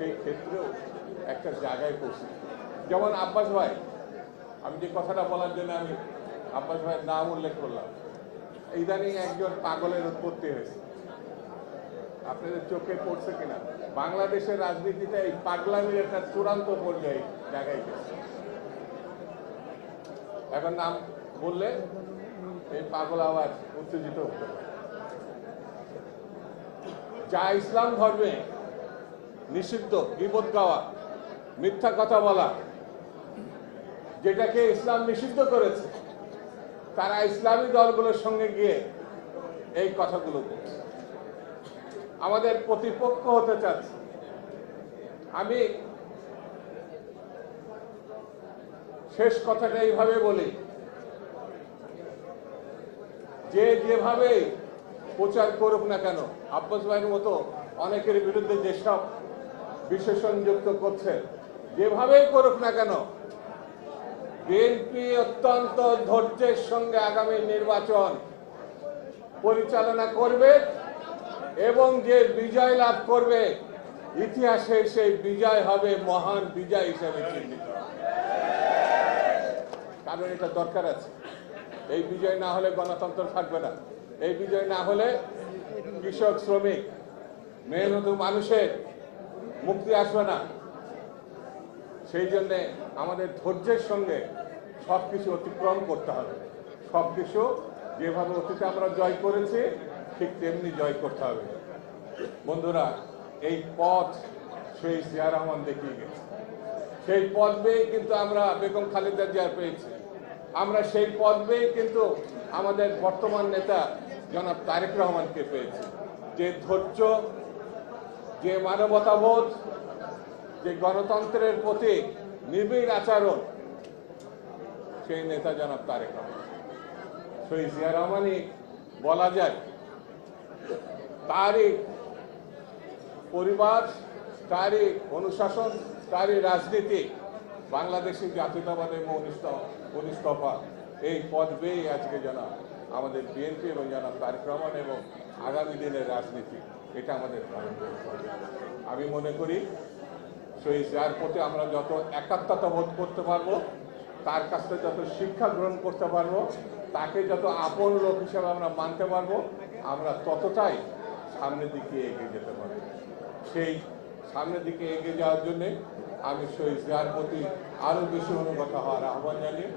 সেই ক্ষেত্রেও একটা জায়গায় পৌঁছে। যেমন আব্বাস ভাই, আমি যে কথাটা বলার জন্য আমি আব্বাস ভাইয়ের নাম উল্লেখ করলাম, ইদানিং একজন পাগলের উৎপত্তি হয়েছে, আপনাদের চোখে পড়ছে কিনা? বাংলাদেশের রাজনীতিটা এই পাগলামির একটা চূড়ান্ত পর্যায়ে জায়গায় গেছে। এখন নাম বললে এই পাগল আবার উত্তেজিত হতে পারে। যা ইসলাম ধর্মে নিষিদ্ধ, গীবত গাওয়া, মিথ্যা কথা বলা, যেটাকে ইসলাম নিষিদ্ধ করেছে, তারা ইসলামী দলগুলোর সঙ্গে গিয়ে এই কথাগুলো বলছে, আমাদের প্রতিপক্ষ হতে চাচ্ছে। আমি শেষ কথাটা এইভাবে বলি, যে যেভাবে প্রচার করুক না কেন, আব্বাস ভাইয়ের মতো অনেকের বিরুদ্ধে যেসব বিশেষণ যুক্ত করছে, যেভাবেই করুক না কেন, বিএনপি অত্যন্ত ধৈর্যের সঙ্গে আগামী নির্বাচন পরিচালনা করবে এবং যে বিজয় লাভ করবে, ইতিহাসে সেই বিজয় হবে মহান বিজয় হিসেবে চিহ্নিত। কারণ এটা দরকার আছে। এই বিজয় না হলে গণতন্ত্র থাকবে না। এই বিজয় না হলে কৃষক, শ্রমিক, মেহনতু মানুষের মুক্তি আসবে না। সেই জন্যে আমাদের ধৈর্যের সঙ্গে সবকিছু অতিক্রম করতে হবে। সবকিছু যেভাবে অতীতে আমরা জয় করেছি, ঠিক তেমনি জয় করতে হবে। বন্ধুরা, এই পথ সেই জিয়া রহমান দেখিয়ে গেছে। সেই পথ বেয়ে কিন্তু আমরা বেগম খালেদা জিয়া পেয়েছি। আমরা সেই পথ বেয়ে কিন্তু আমাদের বর্তমান নেতা জনাব তারেক রহমানকে পেয়েছি। যে ধৈর্য, যে মানবতাবোধ, যে গণতন্ত্রের প্রতি নিবিড় আচরণ, সেই নেতা জনাব তারেক রহমান। সেই জিয়া রহমানই বলা যায়, তারই পরিবার, তারই অনুশাসন, তারই রাজনীতি বাংলাদেশি জাতীয়তাবাদের মনিস্তফা এই পথ বেয়ে আজকে জনাব আমাদের বিএনপি এবং জনাব তারেক রহমান এবং আগামী দিনের রাজনীতি, এটা আমাদের ধারণ করতে হবে। আমি মনে করি সেই যার প্রতি আমরা যত একাত্মতা বোধ করতে পারবো, তার কাছ থেকে যত শিক্ষা গ্রহণ করতে পারবো, তাকে যত আপন লোক হিসেবে আমরা মানতে পারবো, আমরা ততটাই সামনের দিকে এগিয়ে যেতে পারবো। সেই সামনের দিকে এগিয়ে যাওয়ার জন্যে আমি শহীদ জিয়ার প্রতি আরো বেশি অনুগত হওয়ার আহ্বান জানিয়ে